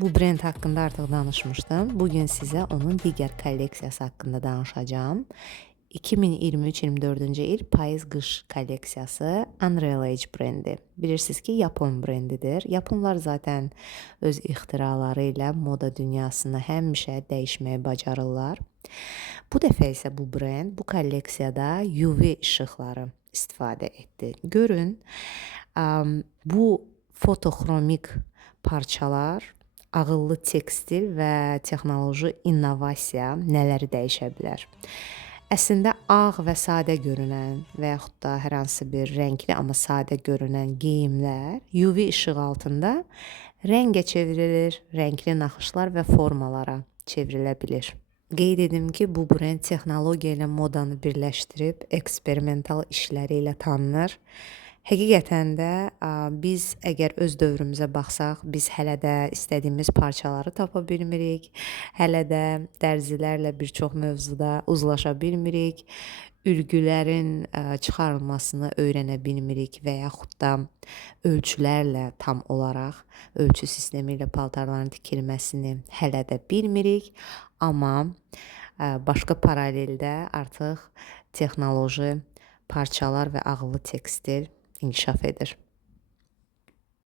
Bu brend haqqında artıq danışmışdım. Bugün sizə onun digər kolleksiyası haqqında danışacağım. 2023-24-cü il payız-qış kolleksiyası Unreal Age brendi. Bilirsiniz ki, Yapon brendidir. Yaponlar zaten öz ixtiraları ilə moda dünyasını həmişə dəyişməyi bacarırlar. Bu dəfə isə bu brend bu kolleksiyada UV işıqları istifadə etdi. Görün, bu fotoxromik parçalar ağıllı tekstil və texnoloji innovasiya nələri dəyişə bilər? Əslində ağ və sadə görünən və yaxud da hər hansı bir rəngli amma sadə görünən geyimlər UV işığı altında rəngə çevrilir, rəngli naxışlar və formalara çevrilə bilir. Qeyd edim ki, bu brend texnologiya ilə modanı birləşdirib eksperimental işləri ilə tanınır. Həqiqətən də biz əgər öz dövrümüzə baxsaq, biz hələ də istədiyimiz parçaları tapa bilmirik. Hələ də dərzilərlə bir çox mövzuda uzlaşa bilmirik. Ülgülərin çıxarılmasını öyrənə bilmirik və yaxud da ölçülərlə tam olaraq ölçü sistemi ilə paltarların tikilməsini hələ də bilmirik. Amma başqa paraleldə artıq texnoloji parçalar və ağıllı tekstil inkişaf edir.